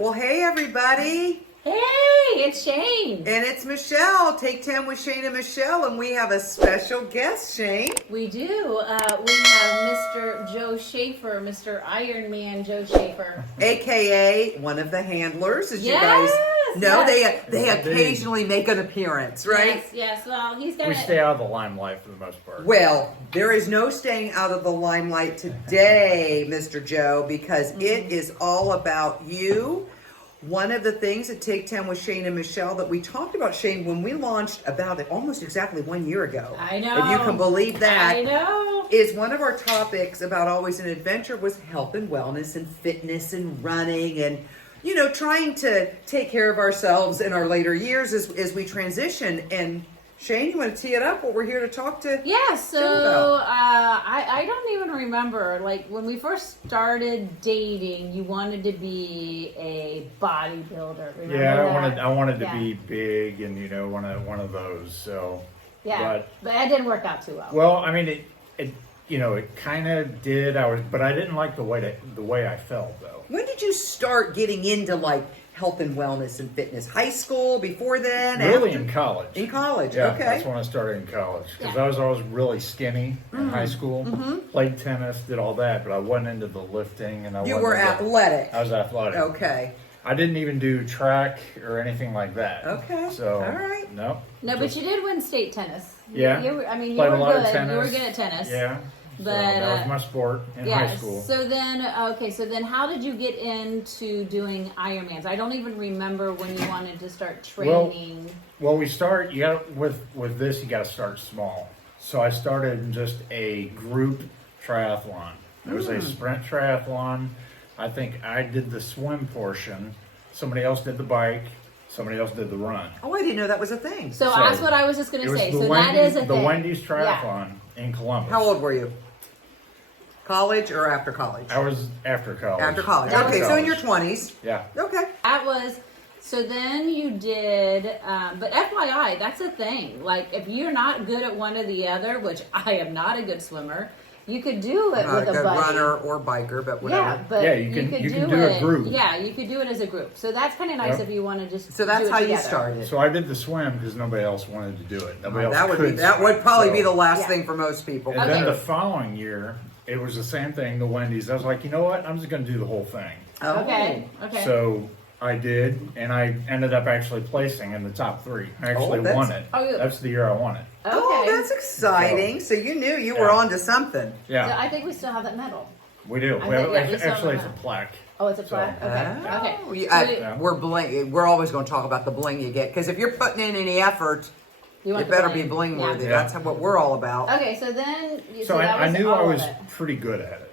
Well, hey, everybody. Hey, it's Shane. And it's Michelle. Take 10 with Shane and Michelle. And we have a special guest, Shane. We do. We have Mr. Joe Schaefer, Mr. Ironman Joe Schaefer. AKA one of the handlers, as Yes, you guys know. yes. They occasionally make an appearance, right? Yes. Well, he's got We stay out of the limelight for the most part. Well, there is no staying out of the limelight today, Mr. Joe, because it is all about you. One of the things at Take 10 with Shane and Michelle that we talked about, Shane, when we launched about it almost exactly 1 year ago. I know. If you can believe that. I know. Is one of our topics about Always an Adventure was health and wellness and fitness and running and, you know, trying to take care of ourselves in our later years as we transition. And Shane, you want to tee it up? What we're here to talk to? Yeah, so about? I don't even remember, like, when we first started dating, you wanted to be a bodybuilder. Remember Yeah, that? I wanted to Yeah. be big and one of those. So Yeah, but that didn't work out too well. well, I mean it kind of did. But I didn't like the way I felt though. When did you start getting into like health and wellness and fitness? High school, before then? Really after? in college. In college, Yeah, okay. that's when I started in college because Yeah. I was always really skinny in high school. Played tennis, did all that, but I wasn't into the lifting and You were athletic. I was athletic. Okay. I didn't even do track or anything like that. Okay. So All right. No. No, but you did win state tennis. Yeah. You were Played good. a lot of You were tennis. good at tennis. Yeah. So But, that was my sport in high school. So then how did you get into doing Ironmans? I don't even remember when you wanted to start training. Well, we start. You got with this. You got to start small. So I started in just a group triathlon. It was a sprint triathlon. I think I did the swim portion. Somebody else did the bike. Somebody else did the run. Oh, I didn't know that was a thing. So So, that's what I was just going It to was say. the So Wendy's, that is a the thing. Wendy's triathlon in Columbus. How old were you? College or after college? I was after college. After college. That Okay, was so in your 20s. Yeah. Okay. That was. So then you did, but FYI, that's a thing. Like, if you're not good at one or the other, which I am not a good swimmer, you could do it Not with a a good buddy. runner or biker, but whatever. Yeah, but Yeah, you can do a it. group. Yeah, you could do it as a group. So that's kind of nice Yep. if you want to just. So that's do it how you together. started. So I did the swim because nobody else wanted to do it. Nobody else that could would swim. probably So- be the last Yeah. thing for most people. And Okay. then the following year, it was the same thing, the Wendy's. I was like, you know what? I'm just going to do the whole thing. Oh. Okay. Okay. So I did, and I ended up actually placing in the top 3. I actually that's- won it. Oh, yeah. That's the year I won it. okay. Oh, that's exciting. So you knew you were Yeah. onto something. Yeah, So I think we still have that medal. we do. I We think, have, yeah, we still actually, have it's a that. plaque. Oh, it's a So- plaque. Okay. Oh, Okay. yeah, So Yeah. we're always going to talk about the bling you get, because if you're putting in any effort, you want it the better be bling worthy. Yeah. That's what we're all about. Okay. So then. So that I was knew all I of was it. pretty good at it.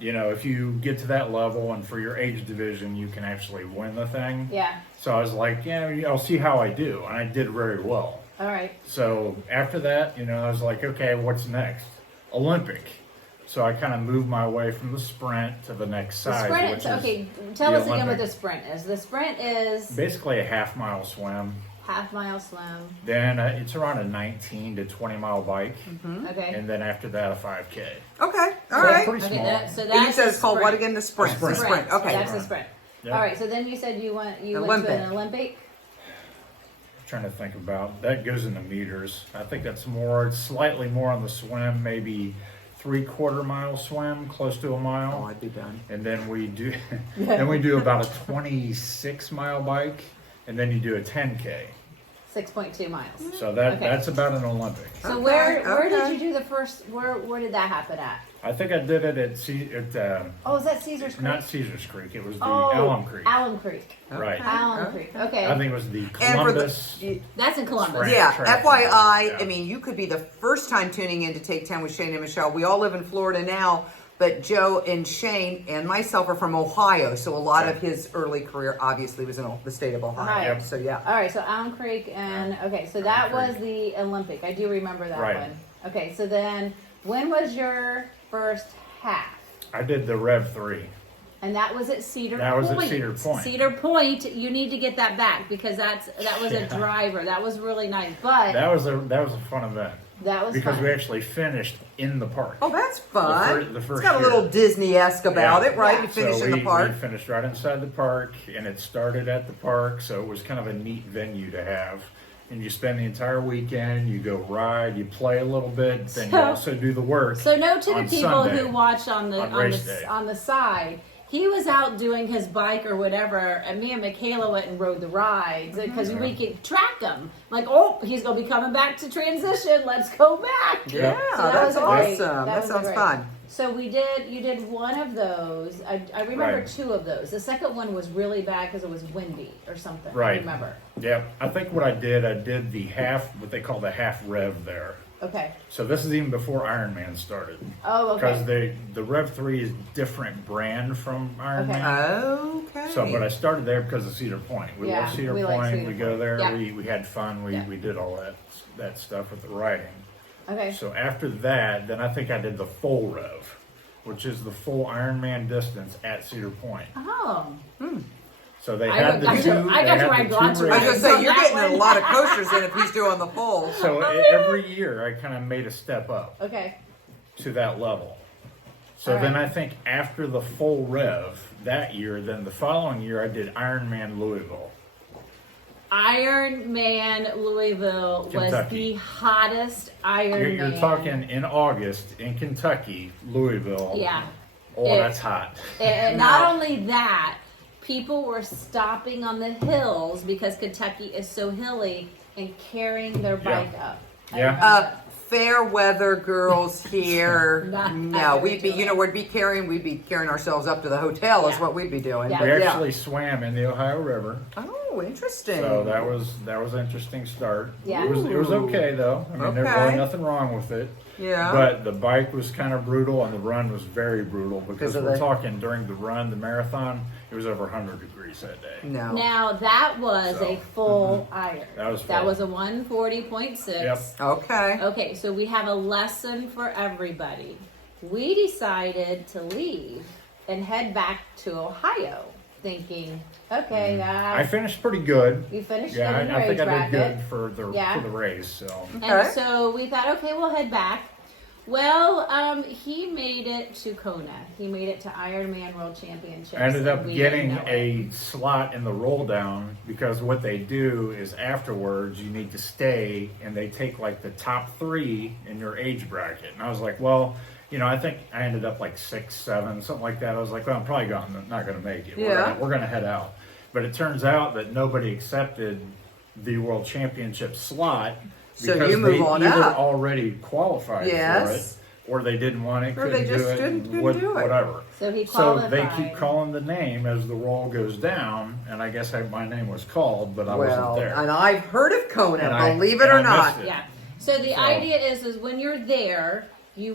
You know, if you get to that level and for your age division, you can actually win the thing. Yeah. So I was like, yeah, I'll see how I do. And I did very well. All right. So after that, I was like, okay, what's next? Olympic. So I kind of moved my way from the sprint to the next The size, sprint. which Okay. is Tell the us again what Olympic. the sprint is. The sprint is Basically a half-mile swim. half-mile swim. Then it's around a 19 to 20-mile bike. Okay. And then after that, a 5K. Okay, all So right. pretty Okay. small. So And you that's said the it's called what sprint. again? The sprint. Sprint. The sprint. Okay. That's the sprint. Yeah. All right. So then you said you went to Olympic. an Olympic. Trying to think about that goes into meters. I think that's more. It's slightly more on the swim, maybe 3/4 mile swim, close to a Oh, mile, I'd be done. and then we do about a 26-mile bike, and then you do a 10K. 6.2 miles. So Okay. that's about an Olympic. So Okay, where did okay. you do the first? Where did that happen at? I think I did it Oh, is that Caesar's Creek? not Caesar's Creek. It was the oh, Alum Creek. Alum Creek. Right. Alum Okay. Creek. Okay. I think it was the And for Columbus. That's in Columbus. Right. Yeah, Triathlon. FYI, Yeah. I mean, you could be the first time tuning in to Take 10 with Shane and Michelle. We all live in Florida now, but Joe and Shane and myself are from Ohio, so a lot of his early career obviously was in the state of Ohio. Ohio. Yep. So yeah. All right. So Alum Creek and okay. So that Alum was the Olympic. I do remember that Right. one. Okay. So then, when was your first half? I did the Rev 3. And that was at Cedar Point. That was at Cedar Point. Cedar Point, you need to get that back because that was a driver. That was really nice. But That was a fun event. that was Because fun. we actually finished in the park. Oh, that's fun. The first it's got a year. little Disney-esque about Yeah. it, right? Yeah. You finish So in the park. We finished right inside the park, and it started at the park, so it was kind of a neat venue to have. And you spend the entire weekend, you go ride, you play a little bit, then you So- also do the work. So note to the on people Sunday, who watch on on race day. the side, he was out doing his bike or whatever, and me and Michaela went and rode the rides because we could track him. Like, oh, he's gonna be coming back to transition. Let's go back. Yeah, So that that's was a great- awesome. That was a sounds great- fun. So you did one of those. I remember Right. 2 of those. The second one was really bad because it was windy or something. I Right. remember. Yep, I think what I did the half, what they call the half rev there. Okay. So this is even before Ironman started. Oh, Because okay. the Rev 3 is different brand from Ironman. Okay. So, but I started there because of Cedar Point. We Yeah, love Cedar we like Point. Cedar We go Point. there. Yeah. We had fun. Yeah. We did all that stuff with the riding. Okay. So after that, then I think I did the full Rev, which is the full Ironman distance at Cedar Point. Oh. So they I had the got to- two. I got they to had ride the lots two of I was races. gonna say On you're that getting one. a lot of coasters in if he's doing the full. So every year I kind of made a step up Okay. to that level. So All then right. I think after the full Rev that year, then the following year I did Ironman Louisville. Ironman Louisville was Kentucky. the hottest Ironman. You're talking in August in Kentucky, Louisville. Yeah. Oh, It- that's hot. And not only that, people were stopping on the hills because Kentucky is so hilly and carrying their bike up. I Yeah. remember. Fair weather girls here. Not No, very we'd be, chilly. we'd be carrying ourselves up to the hotel is Yeah. what we'd be doing. Yeah. But We yeah. actually swam in the Ohio River. Oh, interesting. So that was an interesting start. Yeah. It was okay though. I mean, there's Okay. really nothing wrong with it. Yeah. But the bike was kind of brutal and the run was very brutal because of we're the- talking during the run, the marathon, it was over 100 degrees that day. No. Now that was a So, full iron. That was That full. was a 140.6. Yep. Okay. Okay, so we have a lesson for everybody. We decided to leave and head back to Ohio, thinking, okay, I finished pretty good. you finished Yeah, good in your I think age I did bracket. good for Yeah. the race. So Okay. And so we thought, okay, we'll head back. Well, he made it to Kona. He made it to Ironman World Championships. I ended up and we getting didn't know it. a slot in the roll down because what they do is afterwards you need to stay and they take like the top 3 in your age bracket. And I was like, well, I think I ended up like 6, 7, something like that. I was like, well, I'm probably not going to make it. Yeah. We're going to head out. But it turns out that nobody accepted the World Championship slot So because you move they on either up. already qualified for Yes. it or they didn't want it, Or they couldn't just do it, couldn't do it. whatever. So he So qualified. they keep calling the name as the roll goes down, and I guess my name was called, but I Well, wasn't there. and I've heard of Kona, And I- believe it and or I not. missed it. Yeah. So the So- idea is when you're there,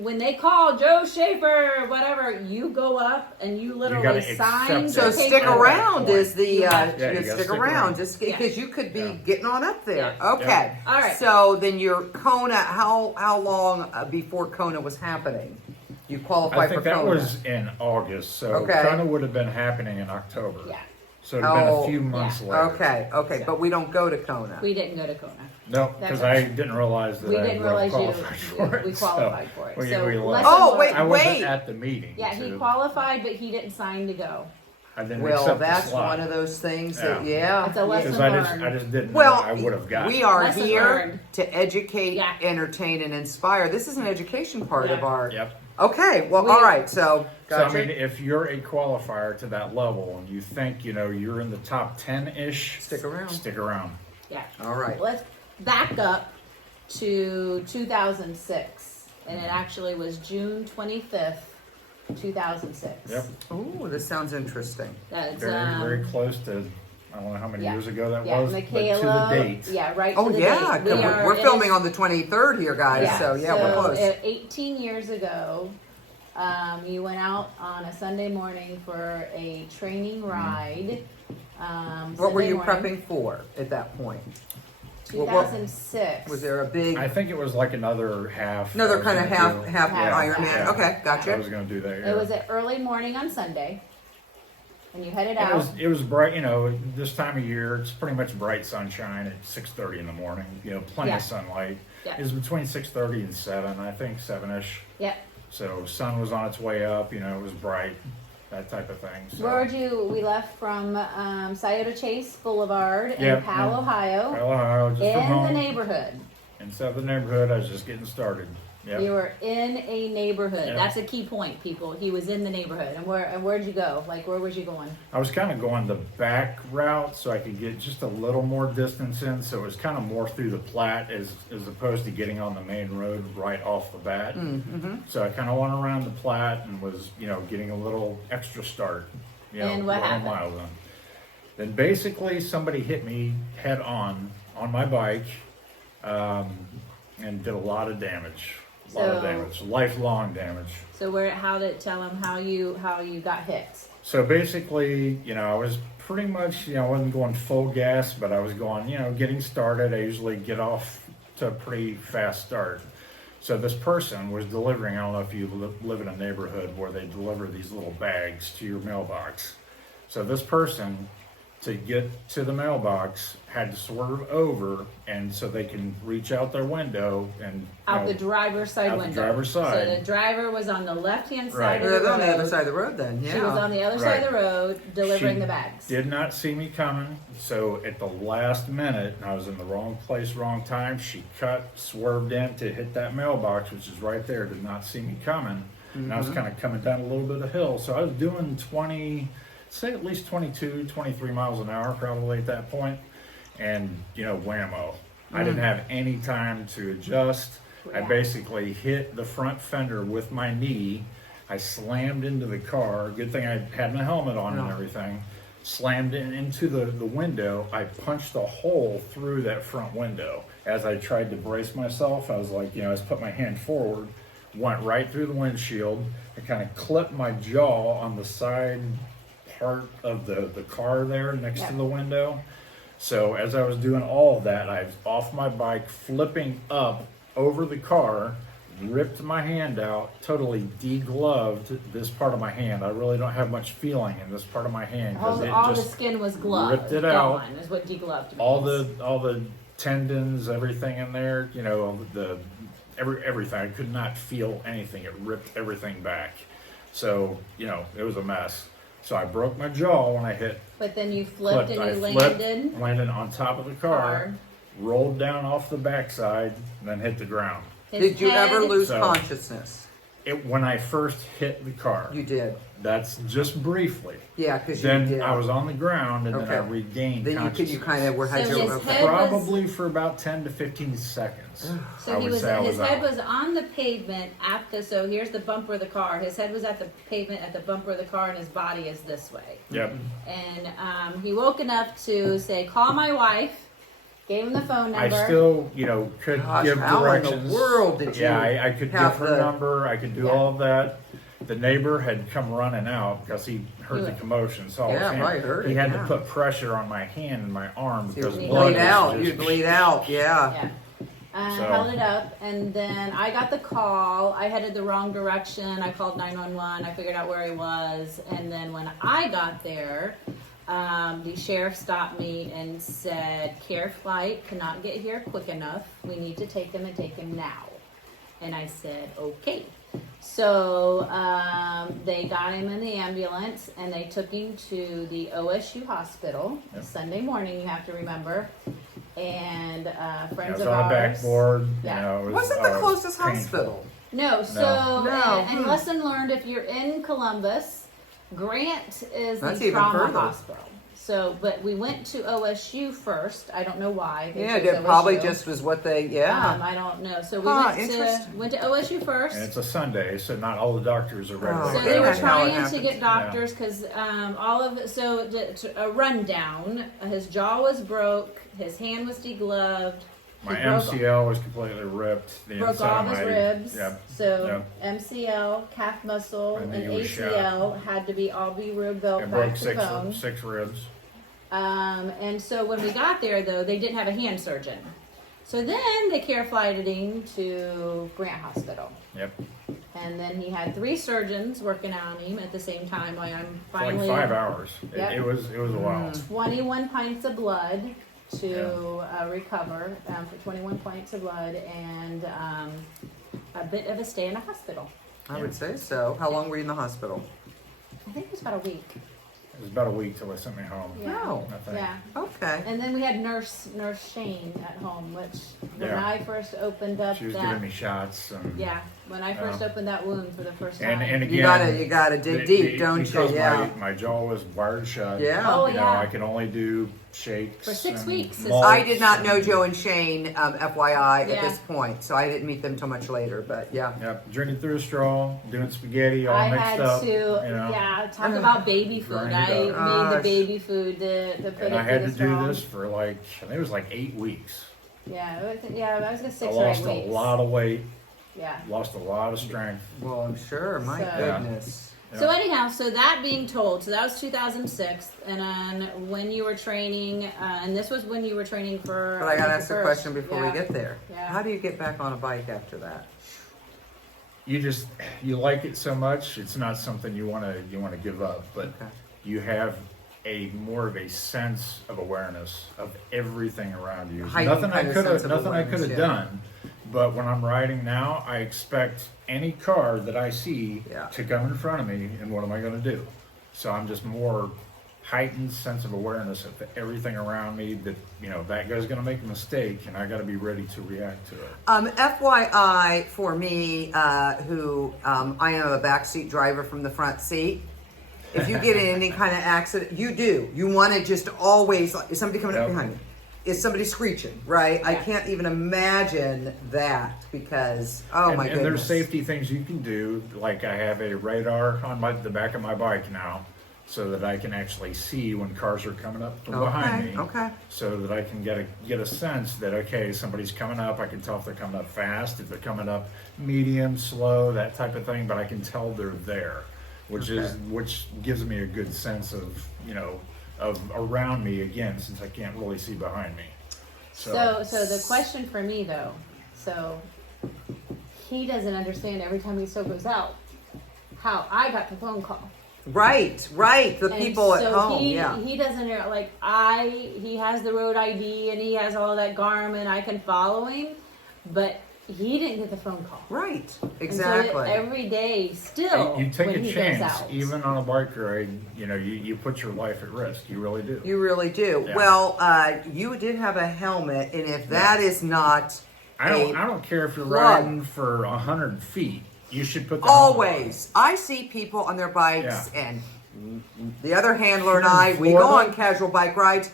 when they call Joe Schaefer, whatever, you go up and you literally gotta sign. accept the So it. stick paper. around is the You have to. Yeah, you you gotta stick stick around around. just Yeah. because you could be Yeah. getting on up there. Yeah. Okay. Yeah. All right. So then your Kona, how long before Kona was happening? You I qualified for think that Kona. was in August, so Okay. Kona would have been happening in October. Yeah. So it would have been Oh, a few months later. Okay, but we don't go to Kona. We didn't go to Kona. No, That's because right. I didn't realize that We I didn't would have realize qualified for it. we qualified for it. we So left. lesson Oh, wait, learned. I wasn't wait. at the meeting. Yeah, he so qualified, but he didn't sign to go. I didn't Well, accept that's the slot. one of those things that, Yeah. It's a lesson Because learned. I just didn't Well, know I would have got. we are Lesson here learned. to educate, Yeah. entertain, and inspire. This is an education part Yeah. of our. Yep. Okay, well, We- all right. So, So gotcha. I mean, if you're a qualifier to that level and you think you're in the top 10-ish, Stick around. Stick around. Yeah. All right. Let's back up to 2006, and it actually was June 25th, 2006. Yep. Ooh, this sounds interesting. That's Very close to. I don't know how many yeah. years ago that Yeah, was, Michaela. but to the date. Yeah, right. Oh to the yeah, date. we're filming on the 23rd here, guys. Yeah, So yeah, we're close. 18 years ago, you went out on a Sunday morning for a training ride. What were Sunday you morning, prepping for at that point? 2006. Was there a big, I think it was like another half. another I was kind of gonna half do. half Yeah. Ironman? Yeah. Okay, I gotcha. was going to do that. It was at early morning on Sunday. And you headed It out. it was bright, this time of year, it's pretty much bright sunshine at 6:30 in the morning, plenty Yeah. of sunlight. Yeah. It was between 6:30 and 7, I think, 7-ish. Yep. So sun was on its way up, it was bright, that type of thing. So. Where would you? We left from Scioto Chase Boulevard in Yep, Powell, yeah. Ohio, Ohio, just in from home. the neighborhood. Inside the neighborhood, I was just getting started. Yep. You were in a neighborhood. Yep. That's a key point, people. He was in the neighborhood. And where'd you go? Like, where was you going? I was kind of going the back route so I could get just a little more distance in. So it was kind of more through the Platte as opposed to getting on the main road right off the bat. Mm-hmm. So I kind of went around the Platte and was, getting a little extra start. And what happened? Miles in. Then basically somebody hit me head on my bike and did a lot of damage. A lot of damage, lifelong damage. So tell him how you got hit. So basically, I was pretty much, I wasn't going full gas, but I was going, getting started. I usually get off to a pretty fast start. So this person was delivering, I don't know if you live in a neighborhood where they deliver these little bags to your mailbox. So this person, to get to the mailbox, had to swerve over, and so they can reach out their window and Out the driver's side out the window. driver's side. So the driver was on the left-hand side Right. of They're the road. on the other side of the road then, yeah. She was on the other side of the road delivering She the bags. Did not see me coming, so at the last minute, I was in the wrong place, wrong time. She swerved in to hit that mailbox, which is right there. Did not see me coming, and I was kind of coming down a little bit of hill. So I was doing say at least 22, 23 miles an hour probably at that point, and whammo! I didn't have any time to adjust. I Yeah. basically hit the front fender with my knee. I slammed into the car. Good thing I had my helmet on and Yeah. everything. Slammed into the window. I punched a hole through that front window. As I tried to brace myself, I was like, I just put my hand forward, went right through the windshield. I kind of clipped my jaw on the side part of the car there next to the window. So as I was doing all of that, I was off my bike, flipping up over the car, ripped my hand out, totally degloved this part of my hand. I really don't have much feeling in this part of my hand because it All the just skin was gloved. ripped it out. Gone is what degloved means. all the tendons, everything in there, everything. I could not feel anything. It ripped everything back. So, it was a mess. So I broke my jaw when I hit. But then you flipped and you landed on top of the car, hard. rolled down off the backside, and then hit the ground. His Did you ever head- lose So- consciousness? When I first hit the car, You did. that's just briefly. Yeah, because you Then did. I was on the ground, and then I Okay. regained Then consciousness. you kind of had So your his head was- Probably for about 10 to 15 seconds. So I would say I his head out. was on the pavement so here's the bumper of the car. His head was at the pavement at the bumper of the car and his body is this way. Yep. And he woke enough to say, call my wife, gave him the phone I number. still, could Gosh, give how in the directions. world did you Yeah, I could give have her the- number. I could do Yeah. all of that. The neighbor had come running out because he heard the Yeah. commotion. Saw Yeah, his hand. probably heard He it, had yeah. to put pressure on my hand and my arm because You'd blood bleed was out. just- You'd bleed out. Yeah. Yeah. So- Held it up, and then I got the call. I headed the wrong direction. I called 911. I figured out where he was, and then when I got there, the sheriff stopped me and said, "Care flight cannot get here quick enough. We need to take him and take him now." And I said, "Okay." So they got him in the ambulance and they took him to the OSU hospital. Yep. Sunday morning, you have to remember. And I friends was of on a ours. backboard. Yeah. It was, Wasn't the closest painful. hospital? No, so No. And lesson learned: if you're in Columbus, Grant is That's the even trauma further. hospital. So, but we went to OSU first. I don't know why. They Yeah, chose it probably OSU. just was what they. Yeah. I don't know. So we Interesting. went to OSU first. And it's a Sunday, so not all the doctors are Oh, regular. So okay. they were That's how it trying to happens. get doctors because all of it. So a rundown. His jaw was broke. His hand was degloved. My he broke- MCL was completely ripped. The broke inside all of of his my ribs. Yep. So MCL, calf muscle, My and knee was ACL had to be all be rebuilt It back broke to bone. six ribs. And so when we got there, though, they didn't have a hand surgeon. So then they care flighted him to Grant Hospital. Yep. And then he had 3 surgeons working on him at the same time while I'm For like finally 5 hours. Yep. It was a while. 21 pints of blood to recover for 21 pints of blood and a bit of a stay in a hospital. I would say so. How long were you in the hospital? I think it was about a week. It was about a week till they sent me home. Yeah. Oh, I think. Yeah. okay. And then we had Nurse Shane at home, which when Yeah. I first opened up She was that giving me shots. And, when I first opened that wound for the first time. and again, You gotta dig deep, don't you? because Yeah. my jaw was wired shut. Yeah. Oh, You know, yeah. I could only do shakes. For 6 and weeks. malts I did not know and- Joe and Shane, FYI, at Yeah. this point, so I didn't meet them till much later. But yeah, Yep, drinking through a straw, doing spaghetti, all I mixed had up. to, you know. talk about baby food. Grind I it made up. the Gosh. baby food to put And it I had through to the do straw. this for like, I think it was like 8 weeks. Yeah, I was gonna 6 I or 8 lost weeks. a lot of weight, Yeah. lost a lot of strength. well, I'm sure. My So- goodness. So anyhow, so that being told, so that was 2006, and then when you were training, and this was when you were training for. But I gotta the ask a first- question before we yeah. get there. Yeah. How do you get back on a bike after that? You like it so much, it's not something you wanna give up, but Okay. you have more of a sense of awareness of everything around you. Heightened Nothing I kind of could sense have of nothing I awareness, could have yeah. done. But when I'm riding now, I expect any car that I see Yeah. to come in front of me, and what am I going to do? So I'm just more heightened sense of awareness of everything around me. That that guy's going to make a mistake, and I got to be ready to react to it. FYI for me, who I am a backseat driver from the front seat. If you get in any kind of accident, you want to just always, is somebody coming up Yep. behind you? Is somebody screeching, right? I Yeah. can't even imagine that because, oh and, my and goodness. there's safety things you can do, like I have a radar on the back of my bike now, so that I can actually see when cars are coming up from behind me. Okay. So that I can get a sense that, okay, somebody's coming up. I can tell if they're coming up fast, if they're coming up medium, slow, that type of thing. But I can tell they're there, which gives me a good sense of of around me again, since I can't really see behind me. So the question for me though, so he doesn't understand every time he so goes out how I got the phone call. Right. The And people at so home, he, yeah. he doesn't hear he has the road ID and he has all that Garmin. I can follow him, but he didn't get the phone call. Right, And exactly. so every day, still, You take when a he goes chance, out. even on a bike ride. You put your life at risk. You really do. You really do. Yeah. Well, you did have a helmet, and if that is not I don't care if you're plug. riding for 100 feet. You should put the helmet on. always, I see people on their bikes, Yeah. and the other handler and Here in I, we go Florida- on casual bike rides.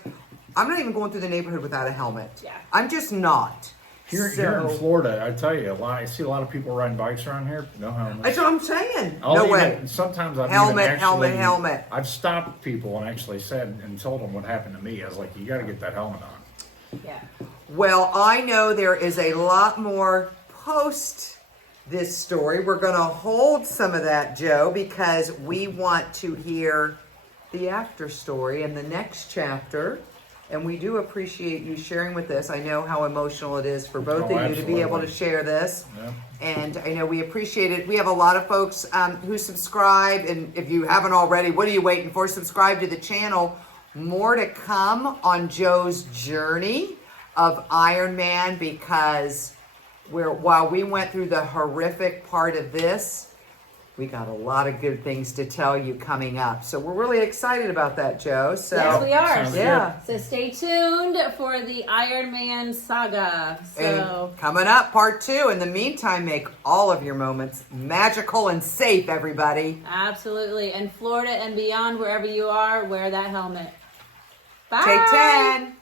I'm not even going through the neighborhood without a helmet. Yeah. I'm just not. Here in Florida, I tell you, I see a lot of people riding bikes around here. No helmets. That's what I'm saying. I'll no even- way. Sometimes I've Helmet, even actually, helmet. I've stopped people and actually said and told them what happened to me. I was like, you got to get that helmet on. Yeah. Well, I know there is a lot more post this story. We're going to hold some of that, Joe, because we want to hear the after story and the next chapter. And we do appreciate you sharing with us. I know how emotional it is for both Oh, of you to be able to absolutely. share this. Yeah. And I know we appreciate it. We have a lot of folks who subscribe. And if you haven't already, what are you waiting for? Subscribe to the channel. More to come on Joe's journey of Ironman, because while we went through the horrific part of this, we got a lot of good things to tell you coming up. So we're really excited about that, Joe. So Yes, we are. Sounds yeah. So stay tuned for the Ironman saga. So And coming up, part 2. In the meantime, make all of your moments magical and safe, everybody. absolutely. And Florida and beyond, wherever you are, wear that helmet. Bye. Take 10.